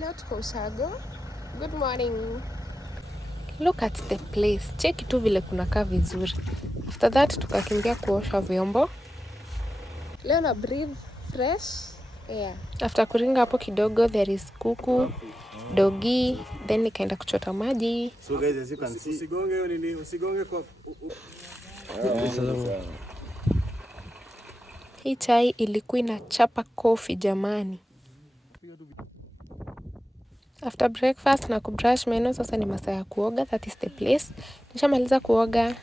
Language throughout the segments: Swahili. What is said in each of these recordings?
Leo tuko Ushago. Good morning. Look at the place. Cheki tu vile kunakaa vizuri. After that tukakimbia kuosha vyombo. Leo na breathe fresh. Yeah. After kuringa hapo kidogo there is kuku, dogi, then nikaenda kuchota maji. So guys, as you can see, usigonge kwa hii chai ilikuwa inachapa kofi jamani. After breakfast na kubrush meno, sasa ni masaa ya kuoga. That is the place. Nishamaliza kuoga.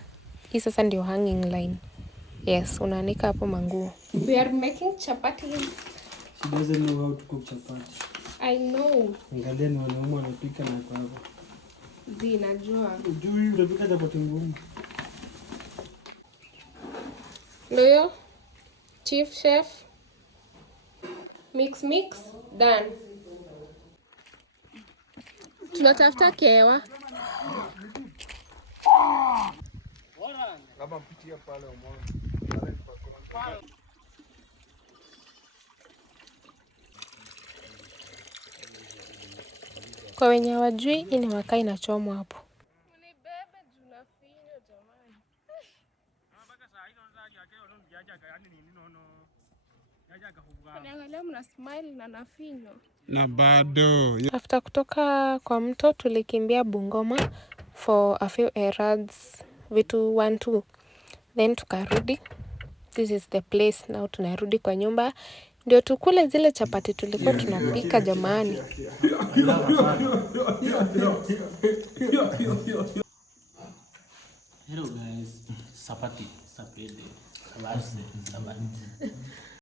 Hii sasa ndio hanging line. Yes, unaanika hapo manguo. We are making chapati. She doesn't know how to cook chapati. I know. Angalia ni wanaume wanapika na kwa hapo. Najua. Ujui utapika chapati ngumu. Ndio. Chief chef. Mix, done. Tunatafuta kewa. kama mpitia pale umeona. Kwa wenye hawajui, hii ni makaa inachomwa hapo. Unibebe juu na finyo jamani. Unaangalia mna smile na nafinyo. Na bado. After kutoka kwa mto tulikimbia Bungoma for a few errands, vitu 1-2. Then tukarudi. This is the place now, tunarudi kwa nyumba. Ndio tukule zile chapati tulikuwa tunapika jamani. Hello guys, sapati, sapede, sabasi, sabati.